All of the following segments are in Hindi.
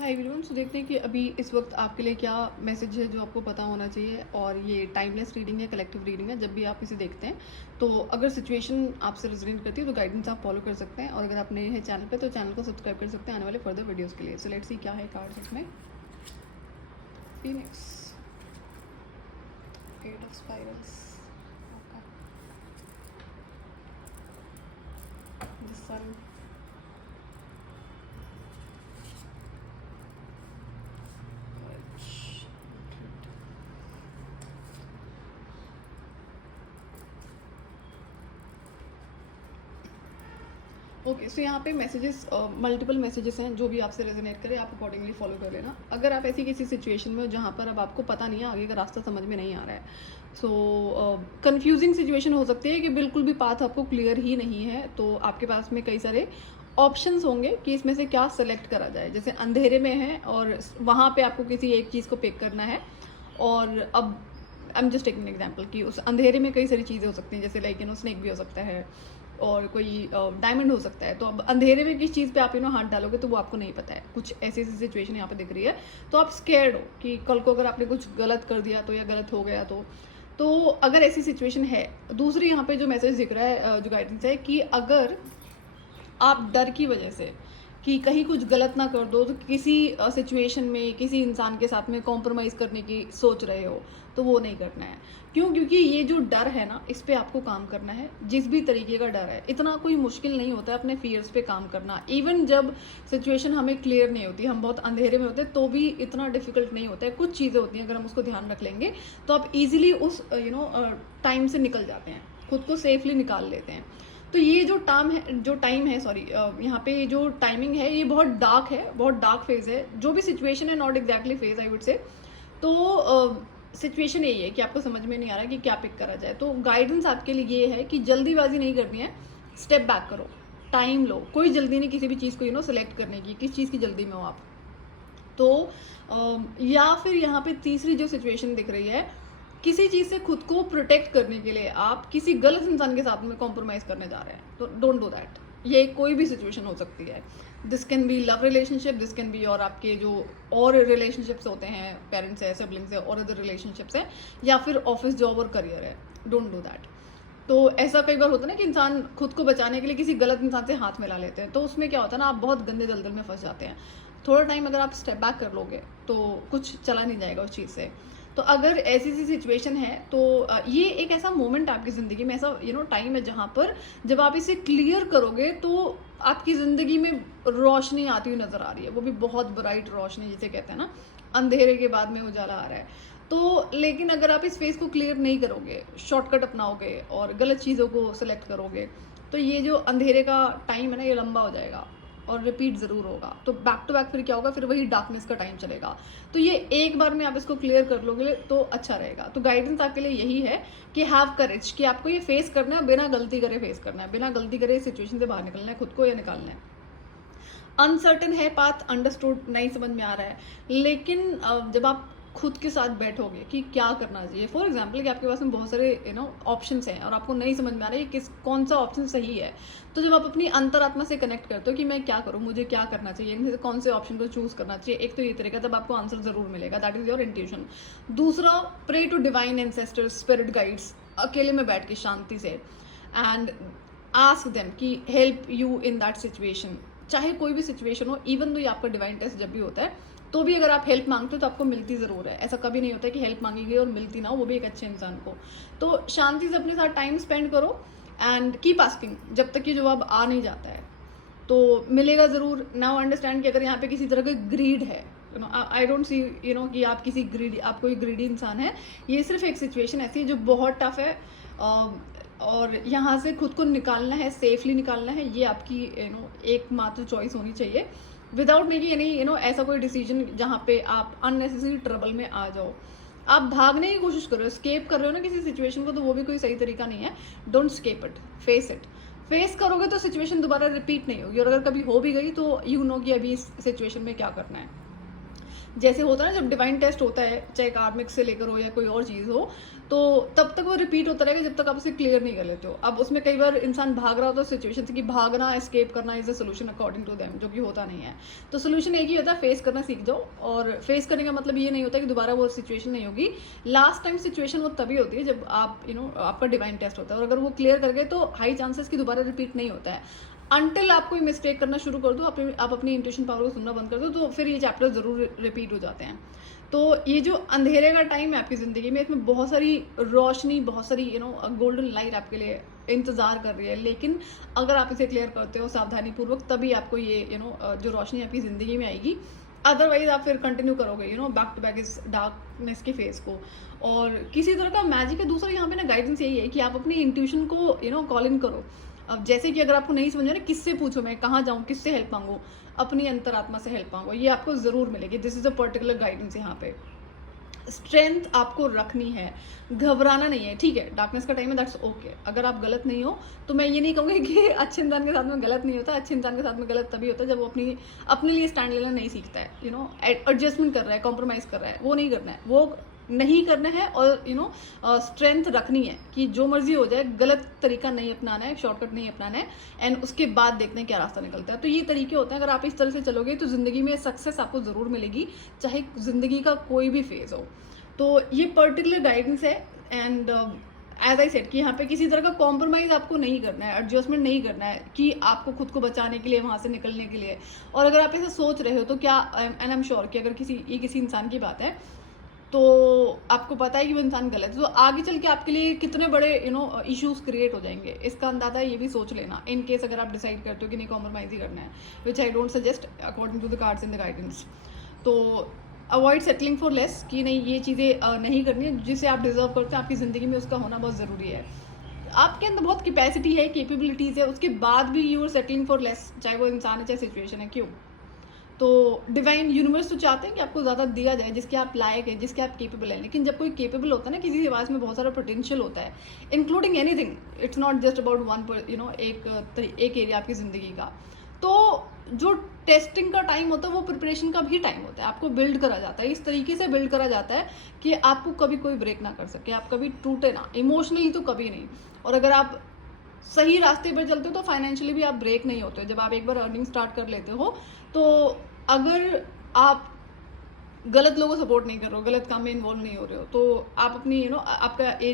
Hi everyone. सो देखते हैं कि अभी इस वक्त आपके लिए क्या मैसेज है जो आपको पता होना चाहिए। और ये टाइमलेस रीडिंग है, कलेक्टिव रीडिंग है। जब भी आप इसे देखते हैं तो अगर सिचुएशन आपसे रेजोनेट करती है तो गाइडेंस आप फॉलो कर सकते हैं। और अगर आप नए हैं चैनल पे तो चैनल को सब्सक्राइब कर सकते हैं आने वाले फर्दर वीडियोज़ के लिए। सो लेट्स सी क्या है कार्ड्स इसमें। Phoenix, eight of spirals, the sun, okay. So यहाँ पे मैसेजेस, मल्टीपल मैसेजेस हैं। जो भी आपसे रेजोनेट करे आप अकॉर्डिंगली फॉलो कर लेना। अगर आप ऐसी किसी सिचुएशन में हो जहाँ पर अब आपको पता नहीं है, आगे का रास्ता समझ में नहीं आ रहा है, सो कंफ्यूजिंग सिचुएशन हो सकती है कि बिल्कुल भी पाथ आपको क्लियर ही नहीं है, तो आपके पास में कई सारे ऑप्शंस होंगे कि इसमें से क्या सेलेक्ट करा जाए। जैसे अंधेरे में है और वहाँ पे आपको किसी एक चीज़ को पिक करना है। और अब I am just taking example कि उस अंधेरे में कई सारी चीज़ें हो सकती हैं, जैसे लाइक स्नेक भी हो सकता है और कोई डायमंड हो सकता है। तो अब अंधेरे में किस चीज़ पे आप हाथ डालोगे तो वो आपको नहीं पता है। कुछ ऐसी ऐसी सिचुएशन यहाँ पे दिख रही है, तो आप स्केर्ड हो कि कल को अगर आपने कुछ गलत कर दिया तो या गलत हो गया तो अगर ऐसी सिचुएशन है। दूसरी यहाँ पे जो मैसेज दिख रहा है, जो गाइडेंस है कि अगर आप डर की वजह से कि कहीं कुछ गलत ना कर दो, तो किसी सिचुएशन में किसी इंसान के साथ में कॉम्प्रोमाइज़ करने की सोच रहे हो तो वो नहीं करना है। क्यों? क्योंकि ये जो डर है ना, इस पे आपको काम करना है। जिस भी तरीके का डर है, इतना कोई मुश्किल नहीं होता है अपने फियर्स पे काम करना। इवन जब सिचुएशन हमें क्लियर नहीं होती, हम बहुत अंधेरे में होते हैं, तो भी इतना डिफिकल्ट नहीं होता है। कुछ चीज़ें होती हैं, अगर हम उसको ध्यान रख लेंगे तो आप ईजिली उस टाइम से निकल जाते हैं, खुद को सेफली निकाल लेते हैं। तो ये जो टाइम है सॉरी, यहाँ पे जो टाइमिंग है ये बहुत डार्क है, बहुत डार्क फेज है। जो भी सिचुएशन है, not exactly phase I would say. तो सिचुएशन यही है कि आपको समझ में नहीं आ रहा कि क्या पिक करा जाए। तो गाइडेंस आपके लिए ये है कि जल्दीबाजी नहीं करनी है, स्टेप बैक करो, टाइम लो। कोई जल्दी नहीं किसी भी चीज़ को सेलेक्ट करने की। किस चीज़ की जल्दी में हो आप? तो या फिर यहाँ पे तीसरी जो सिचुएशन दिख रही है, किसी चीज़ से खुद को प्रोटेक्ट करने के लिए आप किसी गलत इंसान के साथ में कॉम्प्रोमाइज़ करने जा रहे हैं, तो डोंट डू दैट। ये कोई भी सिचुएशन हो सकती है। This can be love relationship, this can be और आपके जो और रिलेशनशिप्स होते हैं, पेरेंट्स है, सिबलिंग्स है और अदर रिलेशनशिप्स हैं, या फिर ऑफिस जॉब और करियर है। Don't do that. तो ऐसा कई बार होता है ना कि इंसान खुद को बचाने के लिए किसी गलत इंसान से हाथ मिला लेते हैं, तो उसमें क्या होता है ना, आप बहुत गंदे दलदल में फंस जाते हैं। थोड़ा टाइम अगर आप स्टेप बैक कर लोगे तो कुछ चला नहीं जाएगा उस चीज़ से। तो अगर ऐसी सी सिचुएशन है तो ये एक ऐसा मोमेंट आपकी ज़िंदगी में, ऐसा टाइम है जहाँ पर जब आप इसे क्लियर करोगे तो आपकी ज़िंदगी में रोशनी आती हुई नज़र आ रही है। वो भी बहुत ब्राइट रोशनी, जिसे कहते हैं ना, अंधेरे के बाद में उजाला आ रहा है। तो लेकिन अगर आप इस फेस को क्लियर नहीं करोगे, शॉर्टकट अपनाओगे और गलत चीज़ों को सिलेक्ट करोगे, तो ये जो अंधेरे का टाइम है ना, ये लंबा हो जाएगा और रिपीट ज़रूर होगा। तो बैक टू बैक फिर क्या होगा, फिर वही डार्कनेस का टाइम चलेगा। तो ये एक बार में आप इसको क्लियर कर लोगे तो अच्छा रहेगा। तो गाइडेंस आपके लिए यही है कि हैव करेज, कि आपको ये फेस करना है, बिना गलती करे फेस करना है, बिना गलती करे सिचुएशन से बाहर निकलना है, खुद को ये निकालना है। अनसर्टन है पाथ, अंडरस्टूड, नहीं समझ में आ रहा है, लेकिन जब आप खुद के साथ बैठोगे कि क्या करना चाहिए। फॉर एग्जाम्पल कि आपके पास में बहुत सारे ऑप्शंस हैं और आपको नहीं समझ में आ रहा है कि कौन सा ऑप्शन सही है। तो जब आप अपनी अंतरात्मा से कनेक्ट करते हो कि मैं क्या करूँ, मुझे क्या करना चाहिए, इनमें से कौन से ऑप्शन को चूज करना चाहिए, एक तो ये तरीका, तब आपको आंसर जरूर मिलेगा। That is your intuition. दूसरा, pray to divine ancestors, spirit guides, अकेले में बैठ के शांति से, एंड आस्क देम कि help you in that situation. चाहे कोई भी सिचुएशन हो, इवन दो ये आपका डिवाइन टेस्ट जब भी होता है, तो भी अगर आप हेल्प मांगते हो तो आपको मिलती ज़रूर है। ऐसा कभी नहीं होता है कि हेल्प मांगी गई और मिलती ना हो, वो भी एक अच्छे इंसान को। तो शांति से अपने साथ टाइम स्पेंड करो एंड कीप आस्किंग, जब तक कि जवाब आ नहीं जाता है तो मिलेगा ज़रूर। नाउ अंडरस्टैंड कि अगर यहाँ पे किसी तरह का ग्रीड है, आई डोंट सी कि आप किसी ग्रीडी, आप कोई ग्रीडी इंसान है। ये सिर्फ एक सिचुएशन ऐसी है जो बहुत टफ है, और यहाँ से खुद को निकालना है, सेफली निकालना है। ये आपकी एकमात्र चॉइस होनी चाहिए, विदाउट मेकिंग एनी ऐसा कोई डिसीजन जहाँ पे आप अननेसेसरी ट्रबल में आ जाओ। आप भागने की कोशिश कर रहे हो, स्केप कर रहे हो ना किसी सिचुएशन को, तो वो भी कोई सही तरीका नहीं है। Don't escape it, face it. Face करोगे तो सिचुएशन दोबारा रिपीट नहीं होगी, और अगर कभी हो भी गई तो यू नो कि अभी इस सिचुएशन में क्या करना है। जैसे होता है ना, जब डिवाइन टेस्ट होता है, चाहे कार्मिक से लेकर हो या कोई और चीज़ हो, तो तब तक वो रिपीट होता रहेगा जब तक आप उसे क्लियर नहीं कर लेते हो। अब उसमें कई बार इंसान भाग रहा होता है सिचुएशन से, कि भागना, एस्केप करना is a solution according to them, जो कि होता नहीं है। तो सोल्यूशन एक ही होता है, फेस करना सीख जाओ। और फेस करने का मतलब ये नहीं होता कि दोबारा वो सिचुएशन नहीं होगी। लास्ट टाइम सिचुएशन वो तभी होती है जब आप आपका डिवाइन टेस्ट होता है, और अगर वो क्लियर कर गए तो हाई चांसेस कि दोबारा रिपीट नहीं होता है। अनटिल आप कोई मिस्टेक करना शुरू कर दो, आप अपनी इंट्यूशन पावर को सुनना बंद कर दो, तो फिर ये चैप्टर जरूर रिपीट हो जाते हैं। तो ये जो अंधेरे का टाइम है आपकी ज़िंदगी में, इसमें बहुत सारी रोशनी, बहुत सारी गोल्डन लाइट आपके लिए इंतज़ार कर रही है। लेकिन अगर आप इसे क्लियर करते हो सावधानी पूर्वक, तभी आपको ये जो रोशनी आपकी ज़िंदगी में आएगी। अदरवाइज आप फिर कंटिन्यू करोगे बैक टू बैक इस डार्कनेस के फेस को, और किसी तरह का मैजिक है। दूसरा यहाँ पे ना गाइडेंस यही है कि आप अपनी इंट्यूशन को कॉल इन करो। अब जैसे कि अगर आपको नहीं समझ ना, किससे पूछो, मैं कहाँ जाऊँ, किससे हेल्प मांगू, अपनी अंतरात्मा से हेल्प मांगो, ये आपको ज़रूर मिलेगी। This is a particular guidance यहाँ पे। स्ट्रेंथ आपको रखनी है, घबराना नहीं है, ठीक है। डार्कनेस का टाइम है, दैट्स ओके। अगर आप गलत नहीं हो तो मैं ये नहीं कहूँगी कि अच्छे इंसान के साथ में गलत नहीं होता। अच्छे इंसान के साथ में गलत तभी होता है जब वो अपने लिए स्टैंड लेना नहीं सीखता है, एडजस्टमेंट कर रहा है, कॉम्प्रोमाइज़ कर रहा है। वो नहीं करना है, वो नहीं करना है। और स्ट्रेंथ रखनी है कि जो मर्जी हो जाए, गलत तरीका नहीं अपनाना है, शॉर्टकट नहीं अपनाना है, एंड उसके बाद देखना है क्या रास्ता निकलता है। तो ये तरीके होते हैं। अगर आप इस तरह से चलोगे तो ज़िंदगी में सक्सेस आपको ज़रूर मिलेगी, चाहे ज़िंदगी का कोई भी फेज़ हो। तो ये पर्टिकुलर गाइडेंस है। एंड एज आई सेड कि यहाँ पे किसी तरह का कॉम्प्रोमाइज़ आपको नहीं करना है, एडजस्टमेंट नहीं करना है कि आपको खुद को बचाने के लिए, वहाँ से निकलने के लिए। और अगर आप ऐसा सोच रहे हो तो क्या, एंड आई एम श्योर कि अगर किसी इंसान की बात है, तो आपको पता है कि वो इंसान गलत है, तो आगे चल के आपके लिए कितने बड़े इश्यूज क्रिएट हो जाएंगे, इसका अंदाजा ये भी सोच लेना। इन केस अगर आप डिसाइड करते हो कि नहीं, कॉम्प्रोमाइज़ ही करना है, which I don't suggest according to the cards in the guidance. तो अवॉइड सेटलिंग फॉर लेस, कि नहीं ये चीज़ें नहीं करनी है। जिसे आप डिजर्व करते हैं आपकी ज़िंदगी में, उसका होना बहुत ज़रूरी है। आपके अंदर बहुत कैपेसिटी है, कैपेबिलिटीज़ है, उसके बाद भी you are settling for less, चाहे वो इंसान है चाहे सिचुएशन है। क्यों? तो डिवाइन यूनिवर्स तो चाहते हैं कि आपको ज़्यादा दिया जाए, जिसके आप लायक हैं, जिसके आप केपेबल हैं। लेकिन जब कोई केपेबल होता है ना, किसी आवाज़ में बहुत सारा पोटेंशियल होता है, including anything, it's not just about one एक एरिया आपकी ज़िंदगी का। तो जो टेस्टिंग का टाइम होता है, वो प्रिपरेशन का भी टाइम होता है। आपको बिल्ड करा जाता है, इस तरीके से बिल्ड करा जाता है कि आपको कभी कोई ब्रेक ना कर सके, आप कभी टूटे ना, इमोशनली तो कभी नहीं। और अगर आप सही रास्ते पर चलते हो तो फाइनेंशियली भी आप ब्रेक नहीं होते हो। जब आप एक बार अर्निंग स्टार्ट कर लेते हो, तो अगर आप गलत लोगों को सपोर्ट नहीं कर रहे हो, गलत काम में इन्वॉल्व नहीं हो रहे हो, तो आप अपनी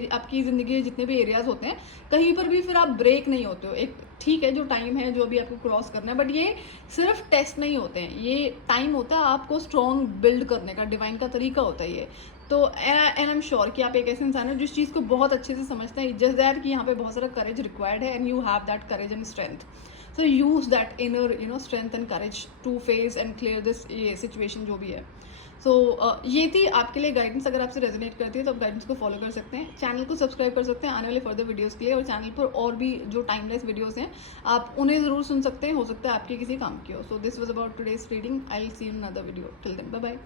आपकी ज़िंदगी के जितने भी एरियाज होते हैं, कहीं पर भी फिर आप ब्रेक नहीं होते हो। एक ठीक है, जो टाइम है, जो अभी आपको क्रॉस करना है, बट ये सिर्फ टेस्ट नहीं होते हैं, ये टाइम होता है आपको स्ट्रॉन्ग बिल्ड करने का, डिवाइन का तरीका होता है ये। तो एंड आई एम श्योर कि आप एक ऐसे इंसान हैं जिस चीज़ को बहुत अच्छे से समझते हैं। जस्ट दैट कि यहाँ पे बहुत सारा करेज रिक्वायर्ड है, and you have that courage and strength. So use that inner strength and courage to face and clear this ये सिचुएशन जो भी है। सो ये थी आपके लिए गाइडेंस। अगर आपसे रेजोनेट करती है तो आप गाइडेंस को फॉलो कर सकते हैं, चैनल को सब्सक्राइब कर सकते हैं आने वाले फर्दर वीडियोस के लिए। और चैनल पर और भी जो टाइमलेस वीडियोस हैं, आप उन्हें ज़रूर सुन सकते हैं, हो सकता है आपके किसी काम की हो। So this was about today's reading. I will see you in another video. Till then, bye bye.